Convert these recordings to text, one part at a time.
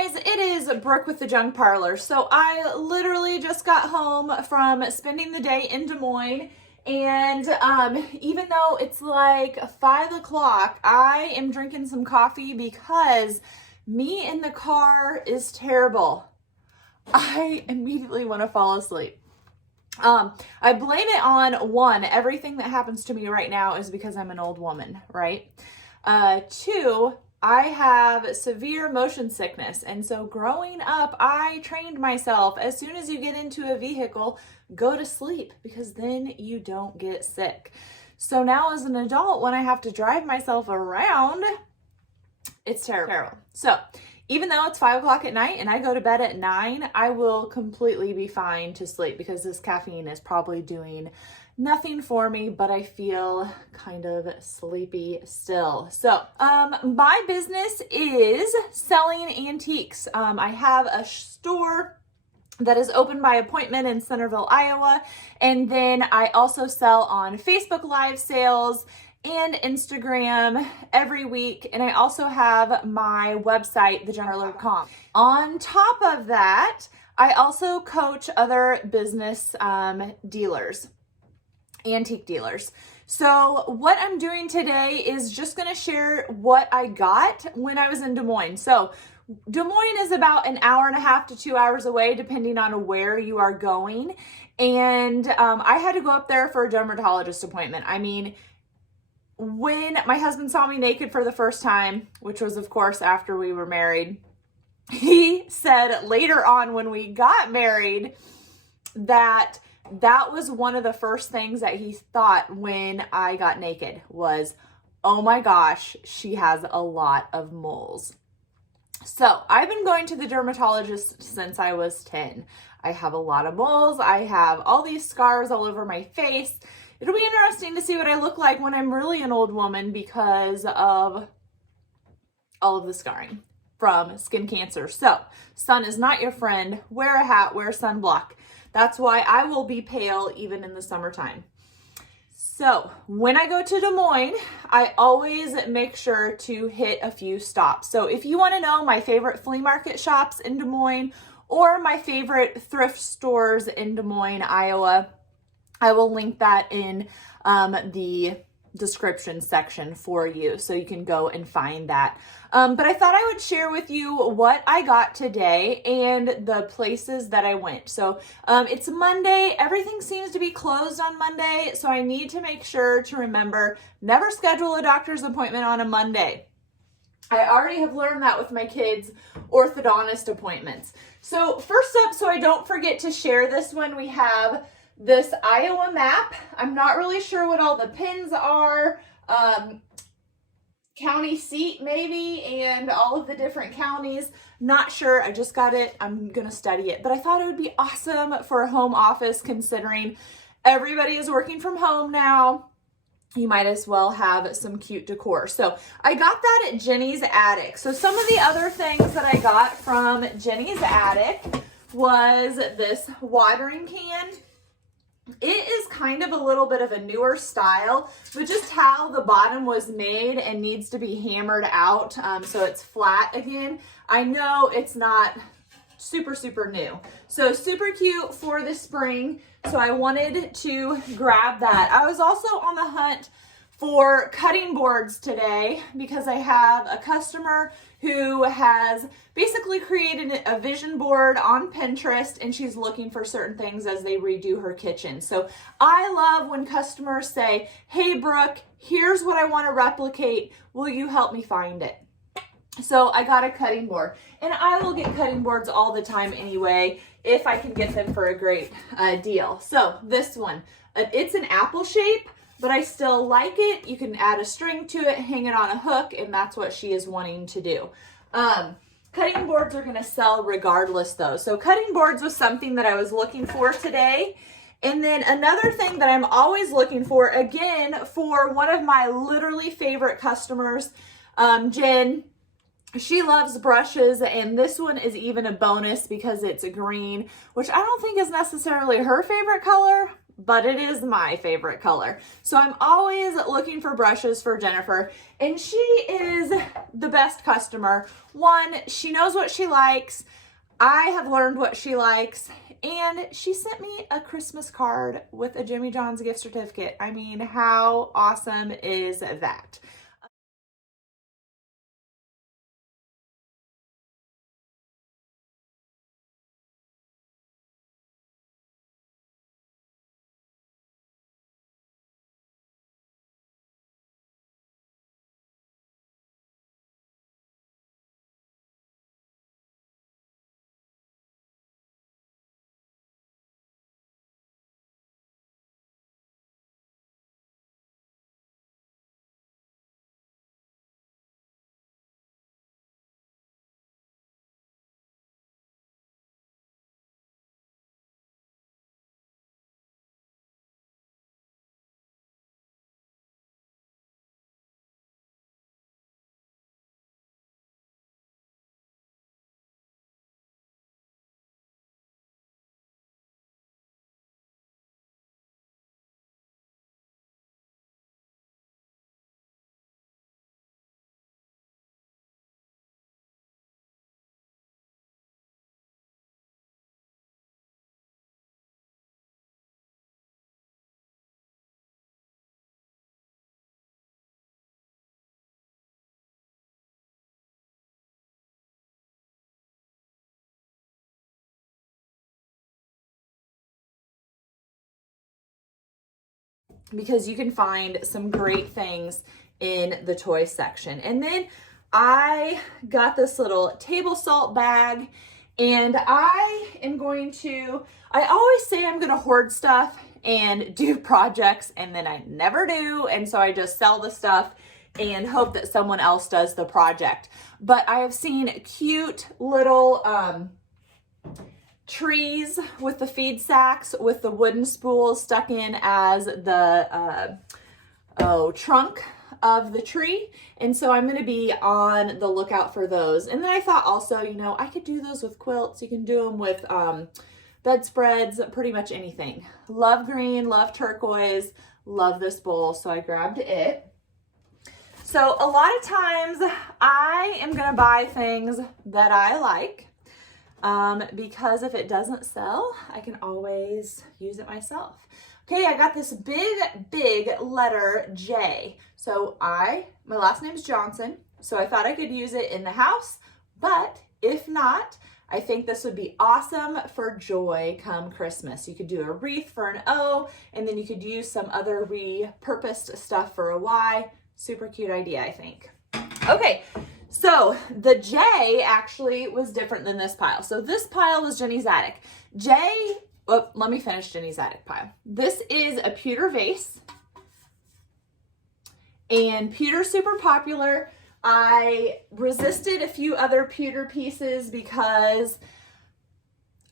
guys, it is Brooke with the Junk Parlor. So I literally just got home from spending the day in Des Moines, and even though it's like 5 o'clock, I am drinking some coffee because me in the car is terrible. I immediately want to fall asleep. I blame it on everything that happens to me right now is because I'm an old woman, right? Two, I have severe motion sickness. And so growing up, I trained myself, as soon as you get into a vehicle, go to sleep because then you don't get sick. So now as an adult, when I have to drive myself around, it's terrible. So even though it's 5 o'clock at night and I go to bed at 9, I will completely be fine to sleep because this caffeine is probably doing nothing for me, but I feel kind of sleepy still. So, my business is selling antiques. I have a store that is open by appointment in Centerville, Iowa. And then I also sell on Facebook Live sales and Instagram every week. And I also have my website, thejunkparlor.com. On top of that, I also coach other business dealers, antique dealers. So what I'm doing today is just going to share what I got when I was in Des Moines. So Des Moines is about an hour and a half to 2 hours away, depending on where you are going. And I had to go up there for a dermatologist appointment. I mean, when my husband saw me naked for the first time, which was of course after we were married, he said later on when we got married that was one of the first things that he thought when I got naked was, oh my gosh, she has a lot of moles. So I've been going to the dermatologist since I was 10. I have a lot of moles. I have all these scars all over my face. It'll be interesting to see what I look like when I'm really an old woman because of all of the scarring from skin cancer. So sun is not your friend. Wear a hat, wear sunblock. That's why I will be pale even in the summertime. So when I go to Des Moines, I always make sure to hit a few stops. So if you want to know my favorite flea market shops in Des Moines or my favorite thrift stores in Des Moines, Iowa, I will link that in the description section for you so you can go and find that. But I thought I would share with you what I got today and the places that I went. So it's Monday. Everything seems to be closed on Monday. So I need to make sure to remember, never schedule a doctor's appointment on a Monday. I already have learned that with my kids' orthodontist appointments. So first up, so I don't forget to share this one, we have this Iowa map. I'm not really sure what all the pins are, county seat maybe, and all of the different counties. Not sure, I just got it, I'm gonna study it. But I thought it would be awesome for a home office considering everybody is working from home now. You might as well have some cute decor. So I got that at Jenny's Attic. So some of the other things that I got from Jenny's Attic was this watering can. It is kind of a little bit of a newer style, but just how the bottom was made and needs to be hammered out so it's flat again. I know it's not super new. So super cute for the spring. So I wanted to grab that. I was also on the hunt for cutting boards today because I have a customer who has basically created a vision board on Pinterest and she's looking for certain things as they redo her kitchen. So I love when customers say, hey Brooke, here's what I want to replicate. Will you help me find it? So I got a cutting board, and I will get cutting boards all the time anyway if I can get them for a great deal. So this one, it's an apple shape, but I still like it. You can add a string to it, hang it on a hook, and that's what she is wanting to do. Cutting boards are gonna sell regardless though. So cutting boards was something that I was looking for today. And then another thing that I'm always looking for, again, for one of my literally favorite customers, Jen, she loves brushes, and this one is even a bonus because it's a green, which I don't think is necessarily her favorite color, but it is my favorite color. So I'm always looking for brushes for Jennifer, and she is the best customer. One, she knows what she likes. I have learned what she likes, and she sent me a Christmas card with a Jimmy John's gift certificate. I mean, how awesome is that? Because you can find some great things in the toy section. And then I got this little table salt bag, and I always say I'm going to hoard stuff and do projects, and then I never do. And so I just sell the stuff and hope that someone else does the project. But I have seen cute little trees with the feed sacks with the wooden spools stuck in as the trunk of the tree. And so I'm going to be on the lookout for those. And then I thought also, you know, I could do those with quilts. You can do them with bedspreads, pretty much anything. Love green, love turquoise, love this bowl. So I grabbed it. So a lot of times I am going to buy things that I like. Because if it doesn't sell, I can always use it myself. Okay, I got this big letter J. So my last name's Johnson, so I thought I could use it in the house, but if not, I think this would be awesome for joy come Christmas. You could do a wreath for an O, and then you could use some other repurposed stuff for a Y. Super cute idea, I think. Okay. So the J actually was different than this pile. So this pile was Jenny's attic. Let me finish Jenny's attic pile. This is a pewter vase, and pewter's super popular. I resisted a few other pewter pieces because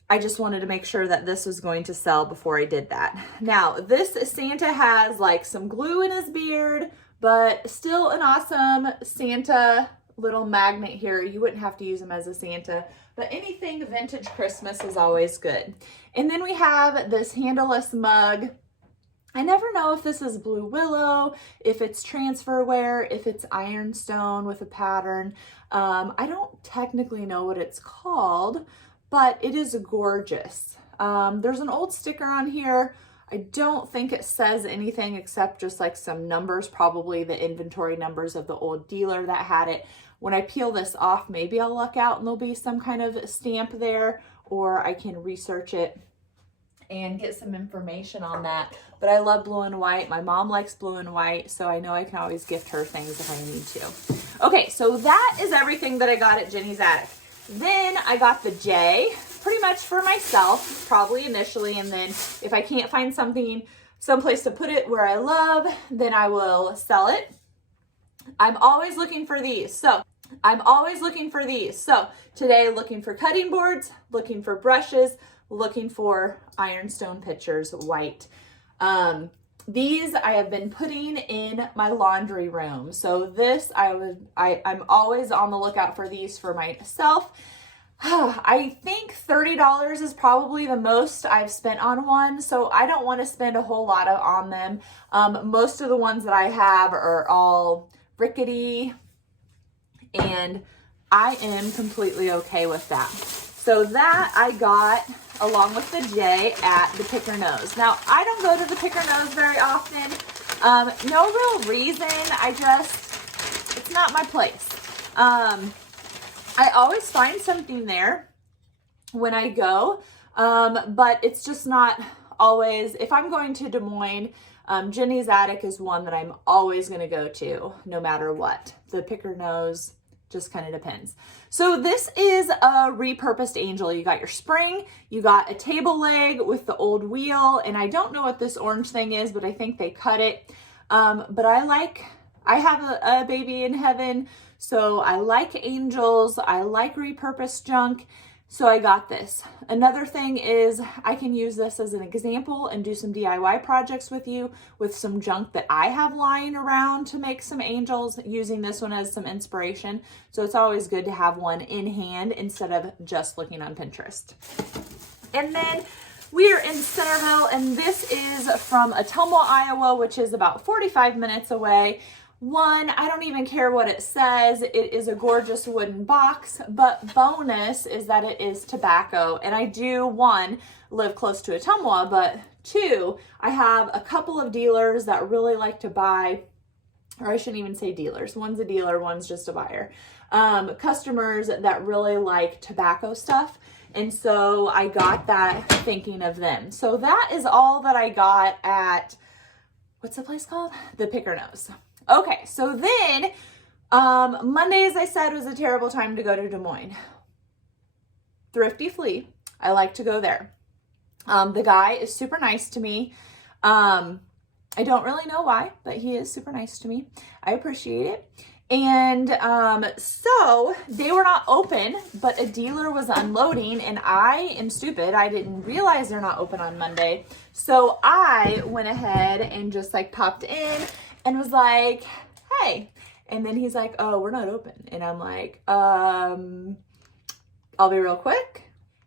I just wanted to make sure that this was going to sell before I did that. Now, this Santa has like some glue in his beard, but still an awesome Santa little magnet here. You wouldn't have to use them as a Santa, but anything vintage Christmas is always good. And then we have this handleless mug. I never know if this is blue willow, if it's transferware, if it's ironstone with a pattern. I don't technically know what it's called, but it is gorgeous. There's an old sticker on here. I don't think it says anything except just like some numbers, probably the inventory numbers of the old dealer that had it. When I peel this off, maybe I'll luck out and there'll be some kind of stamp there, or I can research it and get some information on that. But I love blue and white. My mom likes blue and white, so I know I can always gift her things if I need to. Okay, so that is everything that I got at Jenny's attic. Then I got the J, pretty much for myself, probably initially, and then if I can't find someplace to put it where I love, then I will sell it. I'm always looking for these. So today, looking for cutting boards, looking for brushes, looking for ironstone pitchers, white. These I have been putting in my laundry room. So this, I'm always on the lookout for these for myself. I think $30 is probably the most I've spent on one, so I don't want to spend a whole lot on them. Most of the ones that I have are all rickety, and I am completely okay with that. So that I got along with the J at the Picker Nose. Now, I don't go to the Picker Nose very often. No real reason. It's not my place. I always find something there when I go, but it's just not always. If I'm going to Des Moines, Jenny's Attic is one that I'm always going to go to no matter what. The Picker Nose just kind of depends. So this is a repurposed angel. You got your spring, you got a table leg with the old wheel, and I don't know what this orange thing is, but I think they cut it. But I have a baby in heaven, so I like angels, I like repurposed junk, so I got this. Another thing is I can use this as an example and do some DIY projects with you with some junk that I have lying around to make some angels, using this one as some inspiration. So it's always good to have one in hand instead of just looking on Pinterest. And then we are in Centerville, and this is from Ottumwa, Iowa, which is about 45 minutes away. One, I don't even care what it says. It is a gorgeous wooden box, but bonus is that it is tobacco. And I do, one, live close to Ottumwa, but two, I have a couple of dealers that really like to buy, or I shouldn't even say dealers. One's a dealer, one's just a buyer. Customers that really like tobacco stuff. And so I got that thinking of them. So that is all that I got at, what's the place called? The Picker Nose. Okay, so then Monday, as I said, was a terrible time to go to Des Moines. Thrifty Flea, I like to go there. The guy is super nice to me. I don't really know why, but he is super nice to me. I appreciate it. And so they were not open, but a dealer was unloading, and I am stupid. I didn't realize they're not open on Monday. So I went ahead and just like popped in and was like, hey. And then he's like, oh, we're not open. And I'm like, I'll be real quick.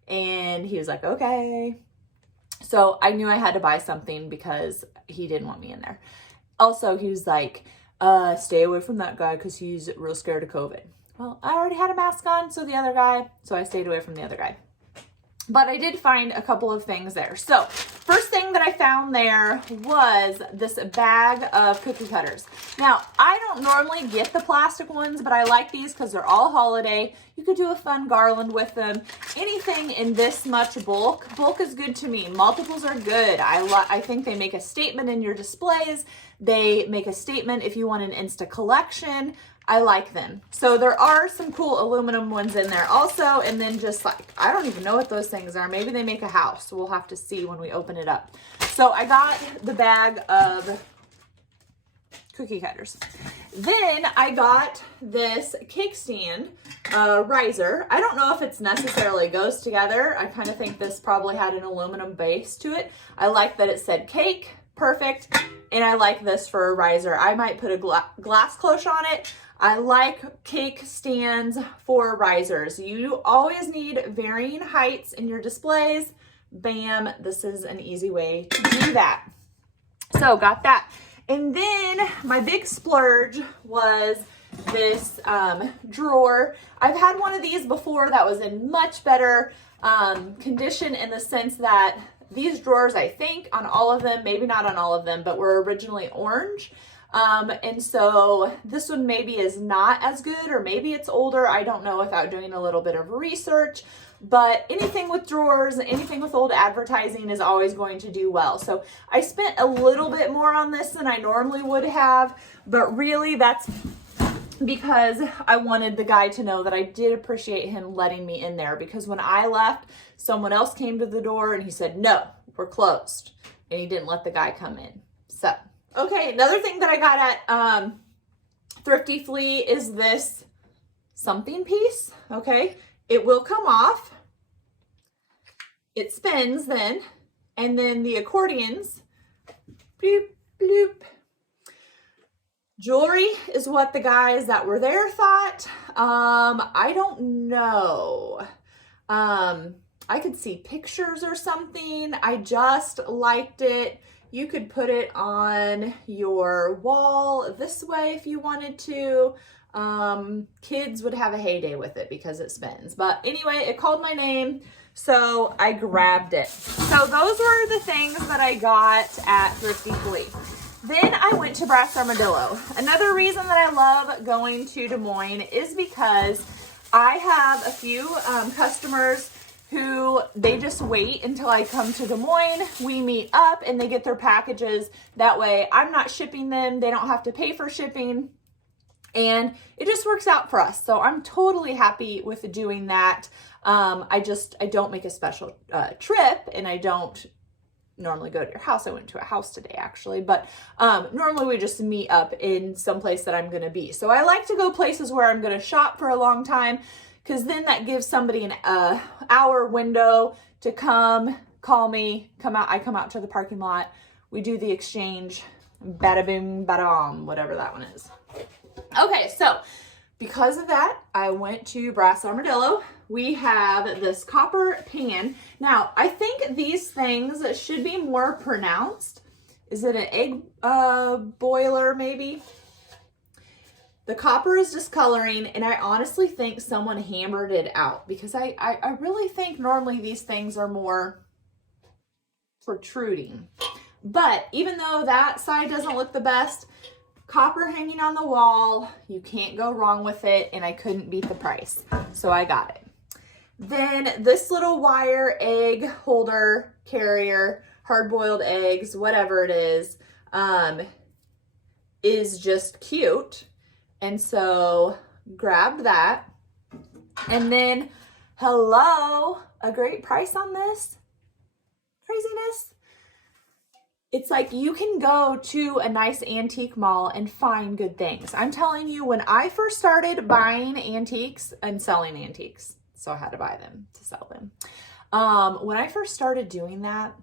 And he was like, okay. So I knew I had to buy something because he didn't want me in there. Also, he was like, stay away from that guy because he's real scared of COVID. Well, I already had a mask on, so I stayed away from the other guy. But I did find a couple of things there. So first thing that I found there was this bag of cookie cutters. Now, I don't normally get the plastic ones, but I like these because they're all holiday. You could do a fun garland with them. Anything in this much bulk is good to me. Multiples are good. I think they make a statement in your displays. They make a statement if you want an Insta collection. I like them. So there are some cool aluminum ones in there also. And then just like, I don't even know what those things are. Maybe they make a house. We'll have to see when we open it up. So I got the bag of cookie cutters. Then I got this cake stand riser. I don't know if it's necessarily goes together. I kind of think this probably had an aluminum base to it. I like that it said cake. Perfect. And I like this for a riser. I might put a glass cloche on it. I like cake stands for risers. You always need varying heights in your displays. Bam, this is an easy way to do that. So got that. And then my big splurge was this drawer. I've had one of these before that was in much better condition, in the sense that these drawers, I think on all of them, maybe not on all of them, but were originally orange. And so this one maybe is not as good, or maybe it's older. I don't know without doing a little bit of research, but anything with drawers, anything with old advertising is always going to do well. So I spent a little bit more on this than I normally would have, but really that's because I wanted the guy to know that I did appreciate him letting me in there, because when I left, someone else came to the door and he said, no, we're closed. And he didn't let the guy come in. So, okay, another thing that I got at Thrifty Flea is this something piece, okay? It will come off. It spins then, and then the accordions, bloop, bloop. Jewelry is what the guys that were there thought. I don't know. I could see pictures or something. I just liked it. You could put it on your wall this way if you wanted to. Kids would have a heyday with it because it spins. But anyway, it called my name, so I grabbed it. So those were the things that I got at Thrifty Flea. Then I went to Brass Armadillo. Another reason that I love going to Des Moines is because I have a few customers who they just wait until I come to Des Moines. We meet up and they get their packages. That way I'm not shipping them. They don't have to pay for shipping. And it just works out for us. So I'm totally happy with doing that. I don't make a special trip, and I don't normally go to your house. I went to a house today actually, but normally we just meet up in some place that I'm going to be. So I like to go places where I'm going to shop for a long time, because then that gives somebody an hour window to come, call me, come out. I come out to the parking lot. We do the exchange, bada boom, bada bom, whatever that one is. Okay, so because of that, I went to Brass Armadillo. We have this copper pan. Now, I think these things should be more pronounced. Is it an egg boiler maybe? The copper is discoloring, and I honestly think someone hammered it out, because I really think normally these things are more protruding. But even though that side doesn't look the best, copper hanging on the wall, you can't go wrong with it, and I couldn't beat the price, so I got it. Then this little wire egg holder carrier, hard-boiled eggs, whatever it is just cute. And so grab that. And then, hello, a great price on this. Craziness. It's like you can go to a nice antique mall and find good things. I'm telling you, when I first started buying antiques and selling antiques, so I had to buy them to sell them. When I first started doing that,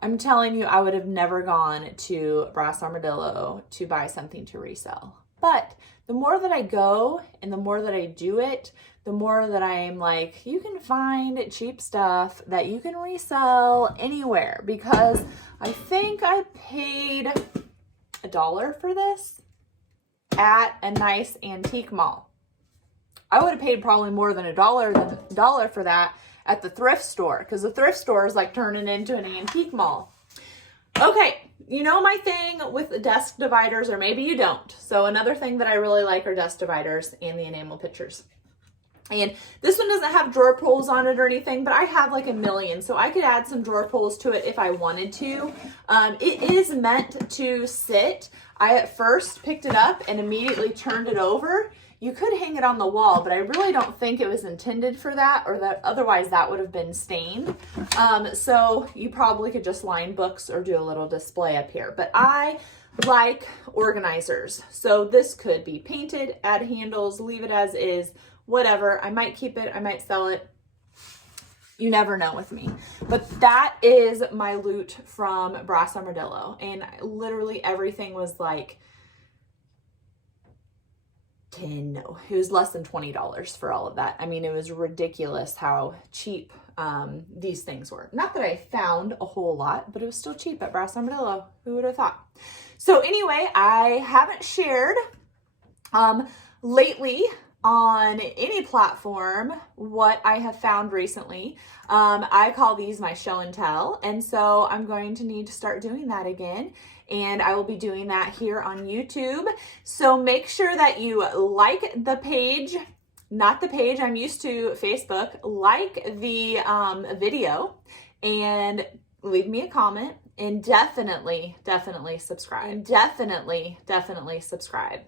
I'm telling you, I would have never gone to Brass Armadillo to buy something to resell. But the more that I go and the more that I do it, the more that I'm like, you can find cheap stuff that you can resell anywhere, because I think I paid $1 for this at a nice antique mall. I would have paid probably more than $1 for that at the thrift store, because the thrift store is like turning into an antique mall. Okay, you know my thing with the desk dividers, or maybe you don't. So another thing that I really like are desk dividers and the enamel pictures. And this one doesn't have drawer pulls on it or anything, but I have like a million, so I could add some drawer pulls to it if I wanted to. It is meant to sit. I at first picked it up and immediately turned it over. You could hang it on the wall, but I really don't think it was intended for that, or that otherwise that would have been stained. So you probably could just line books or do a little display up here. But I like organizers. So this could be painted, add handles, leave it as is, whatever. I might keep it, I might sell it. You never know with me. But that is my loot from Brass Armadillo. And literally everything was like it was less than $20 for all of that. I mean, it was ridiculous how cheap these things were. Not that I found a whole lot, but it was still cheap at Brass Armadillo. Who would have thought? So anyway, I haven't shared lately on any platform what I have found recently. I call these my show and tell, and so I'm going to need to start doing that again, and I will be doing that here on YouTube. So make sure that you like the page, not the page, I'm used to Facebook, like the video, and leave me a comment, and definitely subscribe. Definitely subscribe.